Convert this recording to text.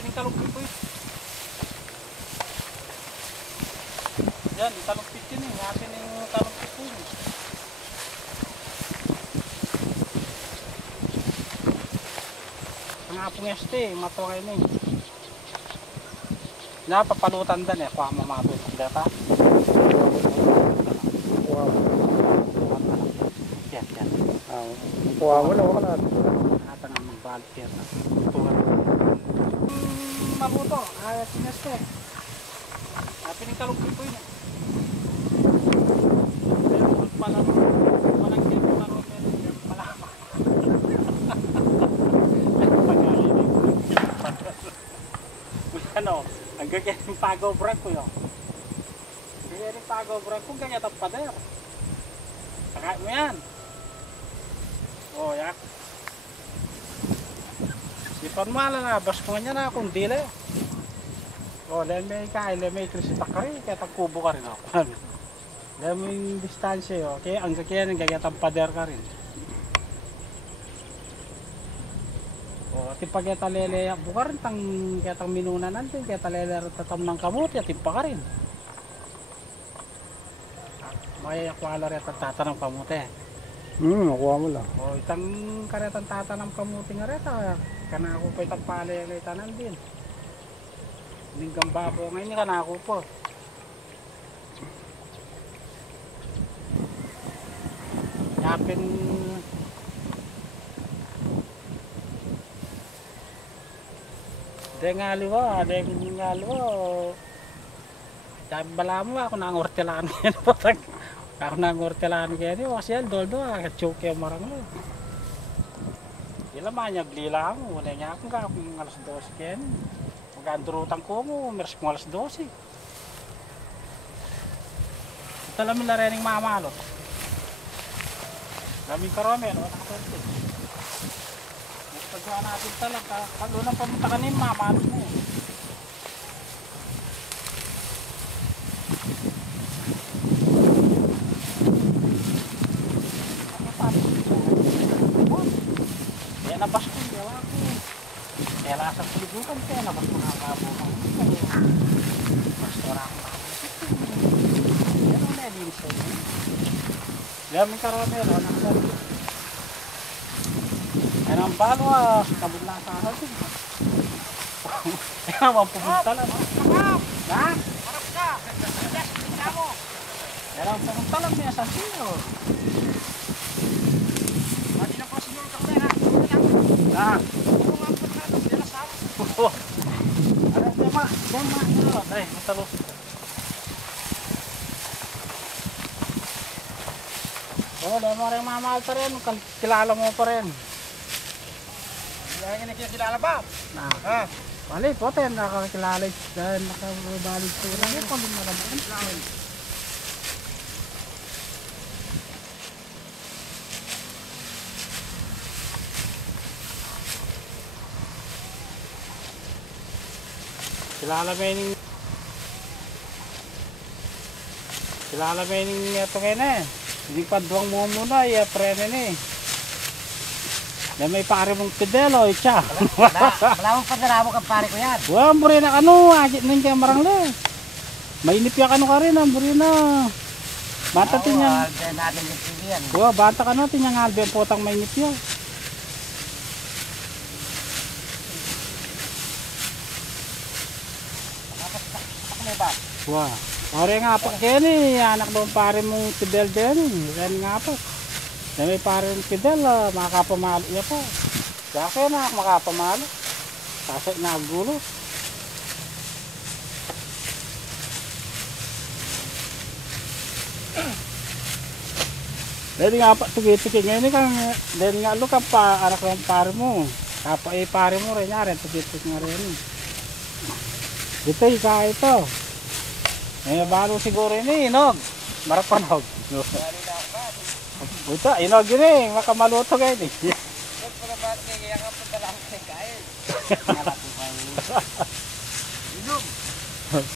Pining kalungkit po yun. Yan, kalungkit yun eh. Nga pining kalungkit po yun. Ang apong este, matawag na eh. Napapalutan dan eh, kuha mamabot. Data? Kuha mo. Yan, yan. Kuha mo na, wala. Ata nga magbalik yan. Mabuto, kaya sineste. Pining kalungkit po yun eh. Pero palang kaya po laro, pero palama. Ano, ang ganyan yung pag-obran ko yun. Ganyan yung pag-obran ko, ganyan ang pader. Sakain mo yan. O, yak. Sipan mo alalabas ko nga na kung dila. O, dahil may kain, dahil may krisita ka rin, kaya tagkubo ka rin ako. Dahil may distansya yun, kaya ang ganyan, ganyan ang pader ka rin. O, ati pag kita leleyak buka rin, kaya tang minunan natin, kaya taleleyak tatam ng kamuti, ati pa ka rin. May akwala rin at tatanong kamuti. Nakuha mo lang. O, itang karetang tatanong kamuti nga rin, kana ako pa itang palay tanan din. Hindi gambabo ngayon, kana ako po. Yapin Dengaliwa. Sabi bala mo ako nangortelaan yan po. Ako nangortelaan kaya kasi yan doldo choke yung marang mo. Ila manya glila mo, wala niya akong kakong alas 12 kaya ni. Mag-andrutan ko mo, meron kong alas 12. Ito lang nila rin yung mamalot. Daming karami, ano nakapwerte. Pagkuhan natin talaga, pag unang pamunta ka na yung mamalot mo. Ano pa? Kaya nabas ko, gawa ko. Kaya lasang pilibukan, kaya nabas ko nakakabukan. Pastora ako nakakasip. Yan ang nalinis ko. Daming karami, ano nakakasip. Yan ang balo sa kabila sa akin. Yan ang pumunta lang. Ha? Harap ka! Yan ang pumunta lang niya sa siyo. Pati na po sinuro ka ko ha? Ha? Ano nga po na ito? Yan ang sama. Ano? Dema. Ay, matalo. Oo, dahil mo rin mamahal pa rin. Kilala mo pa rin. Kaya kinikilala ba? Ha? Balik po tayo nakakilala dahil nakabalik po rin. Ano kung nalaman? Kilala mo yung ito kayo na eh. Hindi pa duwang mo muna, i-prene na eh. Dahil may pare mong pidelo, itcha. Wala mong padaramo ka pare ko yan. Wala mo rin na ano, agit na yung kamarang le. Mainip ya kano ka rin, mo rin na. Bata tinyang. Natin yung TV yan. Bata ka no, tinyang albe ang potang mainip ya. Ako may ba? Wah, ore nga po kaya ni, anak doon pare mong pidel din. Kaya nga po. Dahil may pare mong pidel, makakapamalo niya po. Kaya kaya na makapamalo. Kasi nagulo. Dahil nga pa, tugi-tugi ngayon kang, dahil nga lo ka pa, anak ng pare mo. Kapa pare mo rin nga rin, tugi-tugi nga rin. Dito, isa ito. Eh, balo siguro ini, inog. Marapanog. Ito, inog yun eh, makamaluto kayo eh. Huwag pa na ba, kaya nga po talagang kain.